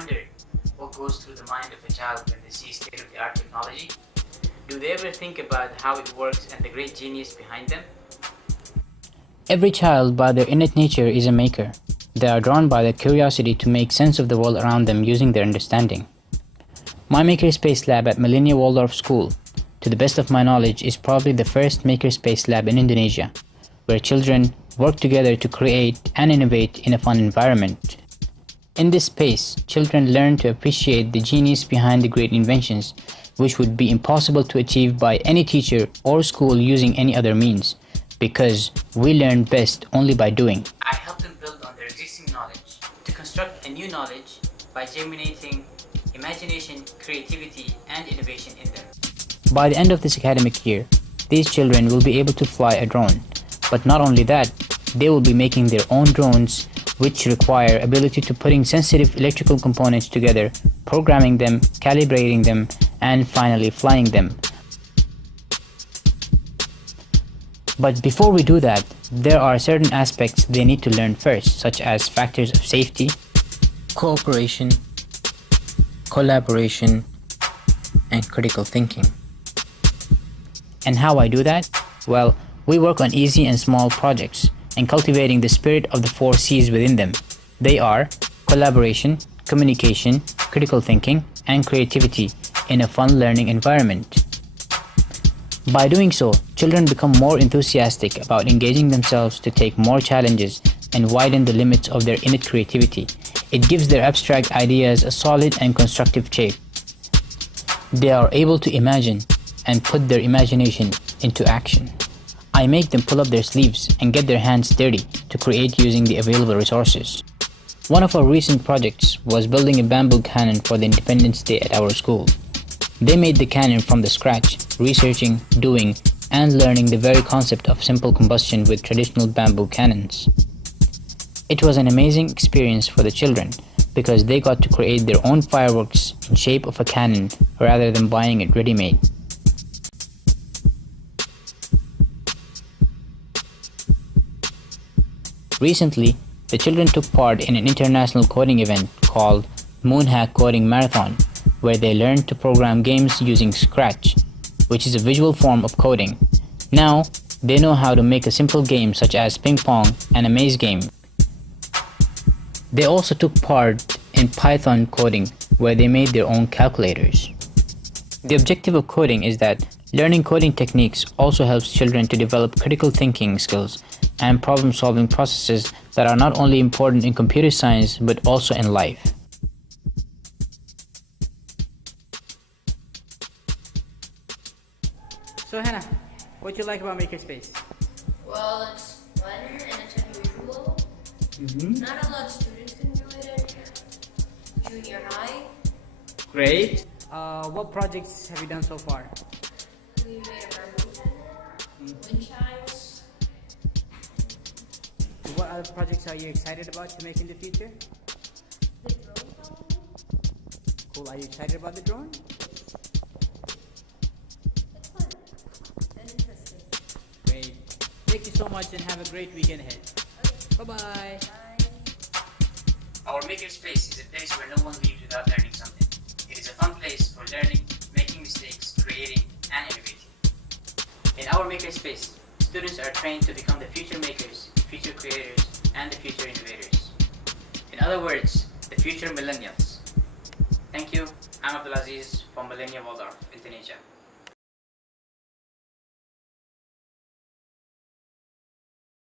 wondered what goes through the mind of a child when they see state-of-the-art technology? Do they ever think about how it works and the great genius behind them? Every child, by their innate nature, is a maker. They are drawn by their curiosity to make sense of the world around them using their understanding. My Makerspace lab at Millennia Waldorf School, to the best of my knowledge, is probably the first Makerspace lab in Indonesia, where children work together to create and innovate in a fun environment. In this space, children learn to appreciate the genius behind the great inventions, which would be impossible to achieve by any teacher or school using any other means, because we learn best only by doing. I help them build on their existing knowledge to construct a new knowledge by germinating imagination, creativity, and innovation in them. By the end of this academic year, these children will be able to fly a drone. But not only that, they will be making their own drones, which require ability to putting sensitive electrical components together, programming them, calibrating them, and finally flying them. But before we do that, there are certain aspects they need to learn first, such as factors of safety, cooperation, collaboration, and critical thinking. And how I do that? Well, we work on easy and small projects and cultivating the spirit of the 4 C's within them. They are collaboration, communication, critical thinking, and creativity in a fun learning environment. By doing so, children become more enthusiastic about engaging themselves to take more challenges and widen the limits of their innate creativity. It gives their abstract ideas a solid and constructive shape. They are able to imagine and put their imagination into action. I make them pull up their sleeves and get their hands dirty to create using the available resources. One of our recent projects was building a bamboo cannon for the Independence Day at our school. They made the cannon from the scratch, researching, doing, and learning the very concept of simple combustion with traditional bamboo cannons. It was an amazing experience for the children because they got to create their own fireworks in shape of a cannon rather than buying it ready-made. Recently, the children took part in an international coding event called Moonhack Coding Marathon, where they learned to program games using Scratch, which is a visual form of coding. Now, they know how to make a simple game such as ping pong and a maze game. They also took part in Python coding, where they made their own calculators. The objective of coding is that learning coding techniques also helps children to develop critical thinking skills and problem-solving processes that are not only important in computer science but also in life. So Hannah, what do you like about Makerspace? Well, it's fun and it's unusual. Not a lot of students can do it at junior high. Great. What projects have you done so far? We made a bamboo cannon, wind chimes. What other projects are you excited about to make in the future? The drone probably. Cool. Are you excited about the drone? It's fun and interesting. Great. Thank you so much and have a great weekend ahead. Okay. Bye-bye. Bye. Our Makerspace is a place where no one leaves without learning something. It is a fun place for learning, making mistakes, creating, and innovating. In our Makerspace, students are trained to become the future makers, future creators, and the future innovators. In other words, the future millennials. Thank you. I'm Abdulaziz from Millennia Waldorf, Indonesia.